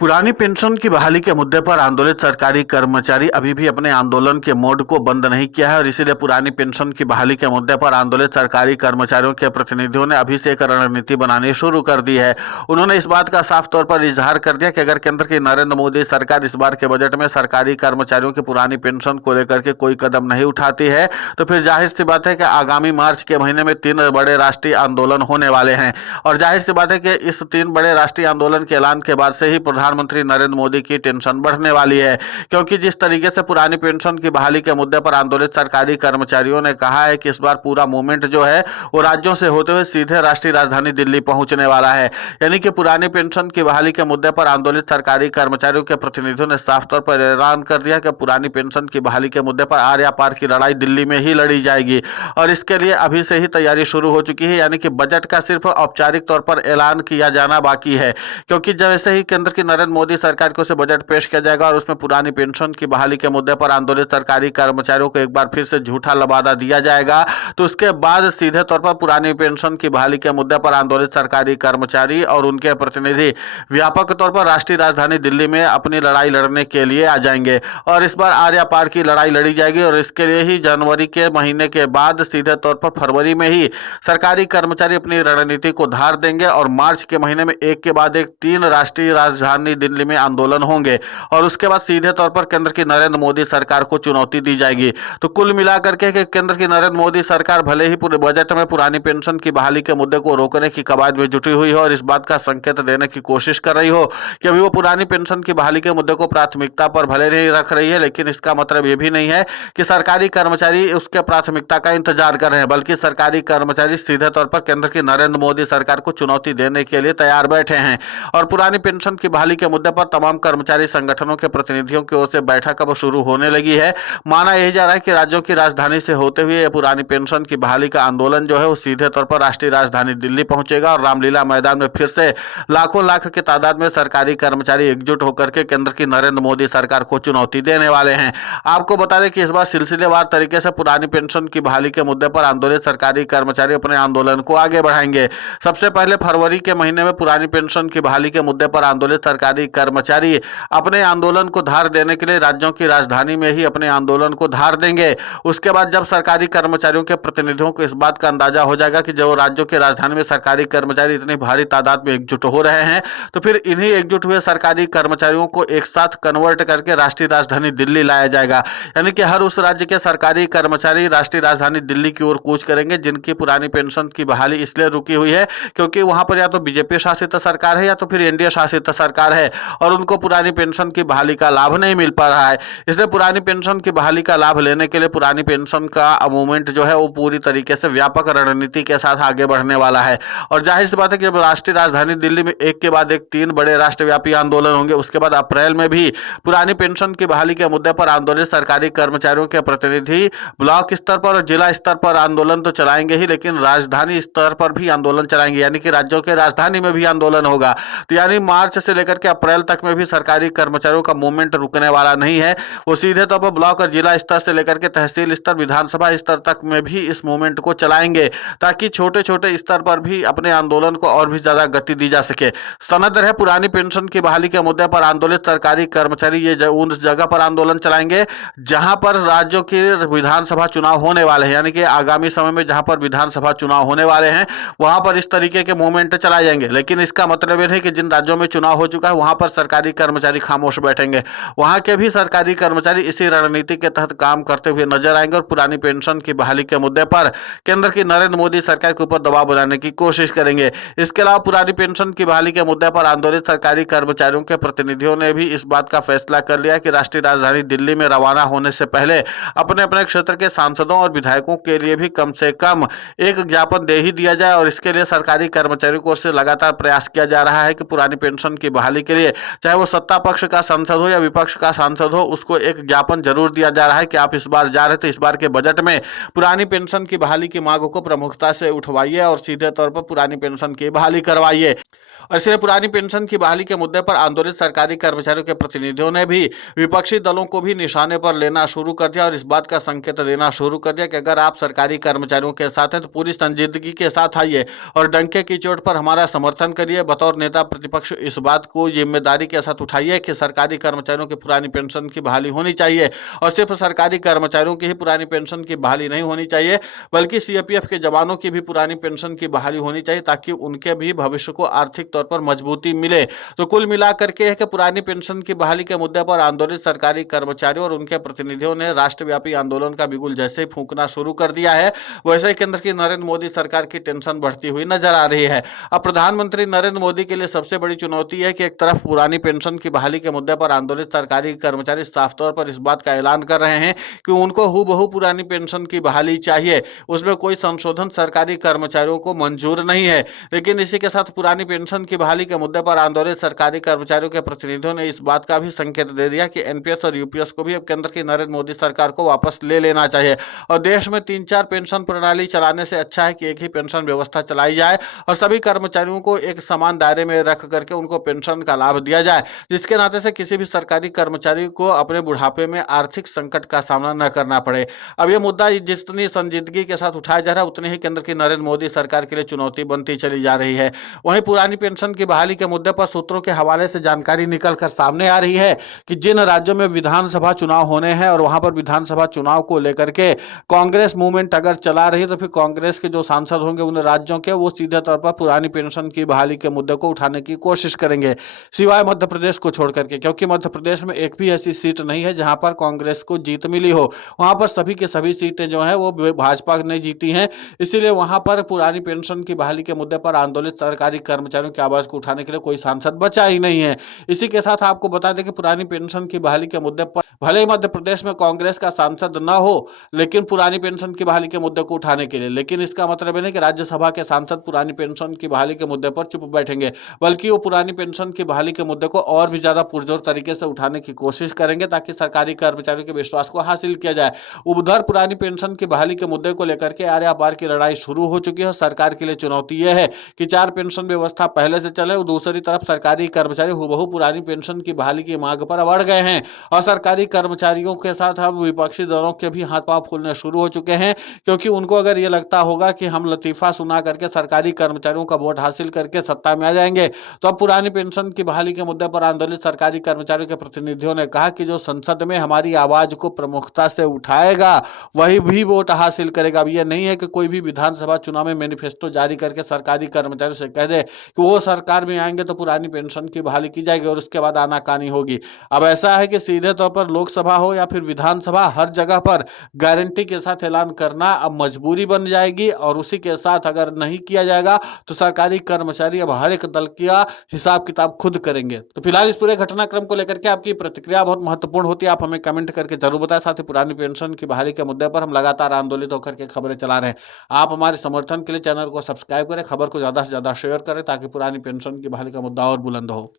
पुरानी पेंशन की बहाली के मुद्दे पर आंदोलित सरकारी कर्मचारी अभी भी अपने आंदोलन के मोड को बंद नहीं किया है और इसीलिए पुरानी पेंशन की बहाली के मुद्दे पर आंदोलित सरकारी कर्मचारियों के प्रतिनिधियों ने अभी से एक रणनीति बनानी शुरू कर दी है। उन्होंने इस बात का साफ तौर पर इजहार कर दिया कि अगर केंद्र की नरेंद्र मोदी सरकार इस बार के बजट में सरकारी कर्मचारियों की पुरानी पेंशन को लेकर के कोई कदम नहीं उठाती है तो फिर जाहिर सी बात है कि आगामी मार्च के महीने में 3 बड़े राष्ट्रीय आंदोलन होने वाले हैं। और जाहिर सी बात है कि इस 3 बड़े राष्ट्रीय आंदोलन के ऐलान के बाद से ही प्रधानमंत्री नरेंद्र मोदी की टेंशन बढ़ने वाली है, क्योंकि जिस तरीके से पुरानी पेंशन की बहाली के मुद्दे पर आंदोलित सरकारी कर्मचारियों ने कहा है कि इस बार पूरा मूवमेंट जो है वो राज्यों से होते हुए सीधे राष्ट्रीय राजधानी दिल्ली पहुंचने वाला है। यानी कि पुरानी पेंशन की बहाली के मुद्दे पर आंदोलित सरकारी कर्मचारियों के प्रतिनिधियों ने साफ तौर पर ऐलान कर दिया कि पुरानी पेंशन की बहाली के मुद्दे पर आर्या पार की लड़ाई दिल्ली में ही लड़ी जाएगी और इसके लिए अभी से ही तैयारी शुरू हो चुकी है। यानी कि बजट का सिर्फ औपचारिक तौर पर ऐलान किया जाना बाकी है, क्योंकि जैसे ही केंद्र की नरेंद्र मोदी सरकार को से बजट पेश किया जाएगा और उसमें पुरानी पेंशन की बहाली के मुद्दे पर आंदोलित सरकारी कर्मचारियों को एक बार फिर से झूठा लबादा दिया जाएगा, तो उसके बाद सीधे तौर पर पुरानी पेंशन की बहाली के मुद्दे पर आंदोलित सरकारी कर्मचारी और उनके प्रतिनिधि व्यापक तौर पर राष्ट्रीय राजधानी दिल्ली में अपनी लड़ाई लड़ने के लिए आ जाएंगे और इस बार आर्या पार की लड़ाई लड़ी जाएगी। और इसके लिए ही जनवरी के महीने के बाद सीधे तौर पर फरवरी में ही सरकारी कर्मचारी अपनी रणनीति को धार देंगे और मार्च के महीने में एक के बाद एक 3 राष्ट्रीय राजधानी दिल्ली में आंदोलन होंगे और उसके बाद सीधे तौर पर केंद्र की नरेंद्र मोदी सरकार को चुनौती दी जाएगी। तो कुल मिलाकर के केंद्र की नरेंद्र मोदी सरकार भले ही पूरे बजट में पुरानी पेंशन की बहाली के मुद्दे को रोकने की कवायद में जुटी हुई हो और इस बात का संकेत देने की कोशिश कर रही हो कि अभी वो पुरानी पेंशन की बहाली के मुद्दे को प्राथमिकता पर भले नहीं रख रही है, लेकिन इसका मतलब ये भी नहीं है कि सरकारी कर्मचारी उसके प्राथमिकता का इंतजार कर रहे हैं, बल्कि सरकारी कर्मचारी सीधे तौर पर केंद्र की नरेंद्र मोदी सरकार को चुनौती देने के लिए तैयार बैठे हैं। और पुरानी पेंशन की बहाली के मुद्दे पर तमाम कर्मचारी संगठनों के प्रतिनिधियों की ओर से बैठक अब शुरू होने लगी है। माना यही जा रहा है कि राज्यों की राजधानी से होते हुए पुरानी पेंशन की बहाली का आंदोलन जो है वो सीधे तौर पर राष्ट्रीय राजधानी दिल्ली पहुंचेगा और रामलीला मैदान में फिर से लाखों लाख की तादाद में सरकारी कर्मचारी एकजुट होकर के केंद्र की नरेंद्र मोदी सरकार को चुनौती देने वाले हैं। आपको बता दें कि इस बार सिलसिलेवार तरीके से पुरानी पेंशन की बहाली के मुद्दे पर आंदोलित सरकारी कर्मचारी अपने आंदोलन को आगे बढ़ाएंगे। सबसे पहले फरवरी के महीने में पुरानी पेंशन की बहाली के मुद्दे पर आंदोलित सरकारी कर्मचारी अपने आंदोलन को धार देने के लिए राज्यों की राजधानी में ही अपने आंदोलन को धार देंगे। उसके बाद जब सरकारी कर्मचारियों के प्रतिनिधियों को इस बात का अंदाजा हो जाएगा कि जो राज्यों की राजधानी में सरकारी कर्मचारी इतनी भारी तादाद में एकजुट हो रहे हैं, तो फिर इन्हीं एकजुट हुए सरकारी कर्मचारियों को एक साथ कन्वर्ट करके राष्ट्रीय राजधानी दिल्ली लाया जाएगा। यानी कि हर उस राज्य के सरकारी कर्मचारी राष्ट्रीय राजधानी दिल्ली की ओर कूच करेंगे जिनकी पुरानी पेंशन की बहाली इसलिए रुकी हुई है क्योंकि वहां पर या तो बीजेपी शासित सरकार है या तो फिर एनडीए शासित सरकार है और उनको पुरानी पेंशन की बहाली का लाभ नहीं मिल पा रहा है। इसलिए पुरानी पेंशन की बहाली का लाभ लेने के लिए पुरानी पेंशन का मूवमेंट जो है वो पूरी तरीके से व्यापक रणनीति के साथ आगे बढ़ने वाला है। और जाहिर सी बात है कि जब राष्ट्रीय राजधानी दिल्ली में एक के बाद एक 3 बड़े राष्ट्रव्यापी आंदोलन होंगे, उसके बाद अप्रैल में भी पुरानी पेंशन की बहाली के मुद्दे पर आंदोलित सरकारी कर्मचारियों के प्रतिनिधि ब्लॉक स्तर पर और जिला स्तर पर आंदोलन तो चलाएंगे ही, लेकिन राजधानी स्तर पर भी आंदोलन चलाएंगे, यानी कि राज्यों के राजधानी में भी आंदोलन होगा। तो यानी मार्च से लेकर के अप्रैल तक में भी सरकारी कर्मचारियों का मूवमेंट रुकने वाला नहीं है। वो सीधे तौर पर ब्लॉक और जिला स्तर से लेकर के तहसील स्तर, विधानसभा स्तर तक में भी इस मूवमेंट को चलाएंगे ताकि छोटे छोटे स्तर पर भी अपने आंदोलन को और भी ज्यादा गति दी जा सके। सनद है पुरानी पेंशन की बहाली के मुद्दे पर आंदोलित सरकारी कर्मचारी ये उस जगह पर आंदोलन चलाएंगे जहां पर राज्यों के विधानसभा चुनाव होने वाले हैं, यानी कि आगामी समय में जहां पर विधानसभा चुनाव होने वाले हैं वहां पर इस तरीके के मूवमेंट चलाए जाएंगे। लेकिन इसका मतलब यह नहीं कि जिन राज्यों में चुनाव हो चुका है वहां पर सरकारी कर्मचारी खामोश बैठेंगे। वहां के भी सरकारी कर्मचारी इसी रणनीति के तहत काम करते हुए नजर आएंगे और पुरानी पेंशन की बहाली के मुद्दे पर केंद्र की नरेंद्र मोदी सरकार के ऊपर दबाव बनाने की कोशिश करेंगे। इसके अलावा पुरानी पेंशन की बहाली के मुद्दे पर आंदोलित सरकारी कर्मचारियों के प्रतिनिधियों ने भी इस बात का फैसला कर लिया कि राष्ट्रीय राजधानी दिल्ली में रवाना होने से पहले अपने अपने क्षेत्र के सांसदों और विधायकों के लिए भी कम से कम एक ज्ञापन दे ही दिया जाए। और इसके लिए सरकारी कर्मचारियों को से लगातार प्रयास किया जा रहा है कि पुरानी पेंशन की बहाली के लिए चाहे वो सत्ता पक्ष का सांसद हो या विपक्ष का सांसद हो, उसको एक ज्ञापन जरूर दिया जा रहा है कि आप इस बार जा रहे थे, इस बार के बजट में पुरानी पेंशन की बहाली की मांग को प्रमुखता से उठवाइए और सीधे तौर पर पुरानी पेंशन की बहाली करवाइए। और इसलिए पुरानी पेंशन की बहाली के मुद्दे पर आंदोलित सरकारी कर्मचारियों के प्रतिनिधियों ने भी विपक्षी दलों को भी निशाने पर लेना शुरू कर दिया और इस बात का संकेत देना शुरू कर दिया कि अगर आप सरकारी कर्मचारियों के साथ हैं तो पूरी संजीदगी के साथ आइए और डंके की चोट पर हमारा समर्थन करिए। बतौर नेता प्रतिपक्ष इस बात को जिम्मेदारी के साथ उठाइए कि सरकारी कर्मचारियों की पुरानी पेंशन की बहाली होनी चाहिए और सिर्फ सरकारी कर्मचारियों की ही पुरानी पेंशन की बहाली नहीं होनी चाहिए, बल्कि सीआरपीएफ के जवानों की भी पुरानी पेंशन की बहाली होनी चाहिए ताकि उनके भी भविष्य को आर्थिक तौर पर मजबूती मिले। तो कुल मिलाकर के है कि पुरानी पेंशन की बहाली के मुद्दे पर आंदोलित सरकारी कर्मचारियों और उनके प्रतिनिधियों ने राष्ट्रव्यापी आंदोलन का बिगुल जैसे फूंकना शुरू कर दिया है, वैसे ही केंद्र की नरेंद्र मोदी सरकार की टेंशन बढ़ती हुई नजर आ रही है। अब प्रधानमंत्री नरेंद्र मोदी के लिए सबसे बड़ी चुनौती है कि एक तरफ पुरानी पेंशन की बहाली के मुद्दे पर आंदोलित सरकारी कर्मचारी साफ तौर पर इस बात का ऐलान कर रहे हैं कि उनको हूबहू पुरानी पेंशन की बहाली चाहिए, उसमें कोई संशोधन सरकारी कर्मचारियों को मंजूर नहीं है। लेकिन इसी के साथ पुरानी पेंशन की बहाली के मुद्दे पर आंदोलित सरकारी कर्मचारियों के प्रतिनिधियों ने इस बात का भी संकेत दे दिया कि एनपीएस और यूपीएस को भी अब केंद्र की नरेंद्र मोदी सरकार को वापस ले लेना चाहिए और देश में 3-4 पेंशन प्रणाली चलाने से अच्छा है कि एक ही पेंशन व्यवस्था चलाई जाए और सभी कर्मचारियों को एक समान दायरे में रख करके उनको पेंशन का लाभ दिया जाए, जिसके नाते से किसी भी सरकारी कर्मचारी को अपने बुढ़ापे में आर्थिक संकट का सामना न करना पड़े। अब यह मुद्दा जितनी संजीदगी के साथ उठाया जा रहा है उतनी ही केंद्र की नरेंद्र मोदी सरकार के लिए चुनौती बनती चली जा रही है। वहीं पुरानी पेंशन की बहाली के मुद्दे पर सूत्रों के हवाले से जानकारी निकलकर सामने आ रही है कि जिन राज्यों में विधानसभा चुनाव होने हैं और वहां पर विधानसभा चुनाव को लेकर के कांग्रेस मूवमेंट अगर चला रही है तो फिर कांग्रेस के जो सांसद होंगे उन राज्यों के वो सीधे तौर पर पुरानी पेंशन की बहाली के मुद्दे को उठाने की कोशिश करेंगे, सिवाय मध्य प्रदेश को छोड़ करके, क्योंकि मध्य प्रदेश में एक भी ऐसी सीट नहीं है जहां पर कांग्रेस को जीत मिली हो। वहां पर सभी के सभी सीटें जो है वो भाजपा ने जीती हैं, इसीलिए वहां पर पुरानी पेंशन की बहाली के मुद्दे पर आंदोलित सरकारी कर्मचारियों की आवाज को उठाने के लिए कोई सांसद बचा ही नहीं है। इसी के साथ आपको बता दें कि पुरानी पेंशन की बहाली के मुद्दे पर भले ही मध्य प्रदेश में कांग्रेस का सांसद न हो लेकिन पुरानी पेंशन की बहाली के मुद्दे को उठाने के लिए, लेकिन इसका मतलब नहीं कि राज्यसभा के सांसद पुरानी पेंशन की बहाली के मुद्दे पर चुप बैठेंगे, बल्कि वो पुरानी पेंशन की बहाली के मुद्दे को और भी ज्यादा पुरजोर तरीके से उठाने की कोशिश करेंगे ताकि सरकारी कर्मचारियों के विश्वास को हासिल किया जाए। उधर पुरानी पेंशन की बहाली के मुद्दे को लेकर के आर्या पार की लड़ाई शुरू हो चुकी है। सरकार के लिए चुनौती यह है कि 4 पेंशन व्यवस्था पहले से चले और दूसरी तरफ सरकारी कर्मचारी हूबहू पुरानी पेंशन की बहाली की मांग पर अड़ गए हैं और सरकारी कर्मचारियों के साथ अब विपक्षी दलों के भी हाथ पांव फूलने शुरू हो चुके हैं, क्योंकि उनको अगर ये लगता होगा कि हम लतीफा सुना करके सरकारी कर्मचारियों का वोट हासिल करके सत्ता में आ जाएंगे तो अब पुरानी पेंशन की बहाली के मुद्दे पर आंदोलित सरकारी कर्मचारियों के प्रतिनिधियों ने कहा कि जो संसद में हमारी आवाज को प्रमुखता से उठाएगा वही भी वोट हासिल करेगा। अब यह नहीं है कि कोई भी विधानसभा चुनाव में मैनिफेस्टो जारी करके सरकारी कर्मचारियों से कह दे कि वो सरकार में आएंगे तो पुरानी पेंशन की बहाली की जाएगी और उसके बाद आनाकानी होगी। अब ऐसा है कि सीधे तौर पर लोकसभा हो या फिर विधानसभा, हर जगह पर गारंटी के साथ ऐलान करना अब मजबूरी बन जाएगी और उसी के साथ अगर नहीं किया जाएगा तो सरकारी कर्मचारी अब हर एक दल का हिसाब किताब खुद करेंगे। तो फिलहाल इस पूरे घटनाक्रम को लेकर के आपकी प्रतिक्रिया बहुत महत्वपूर्ण होती है, आप हमें कमेंट करके जरूर बताएं। साथ ही पुरानी पेंशन की बहाली के मुद्दे पर हम लगातार आंदोलित होकर के खबरें चला रहे हैं। आप हमारे समर्थन के लिए चैनल को सब्सक्राइब करें, खबर को ज्यादा से ज्यादा शेयर करें ताकि पुरानी पेंशन की बहाली का मुद्दा और बुलंद हो।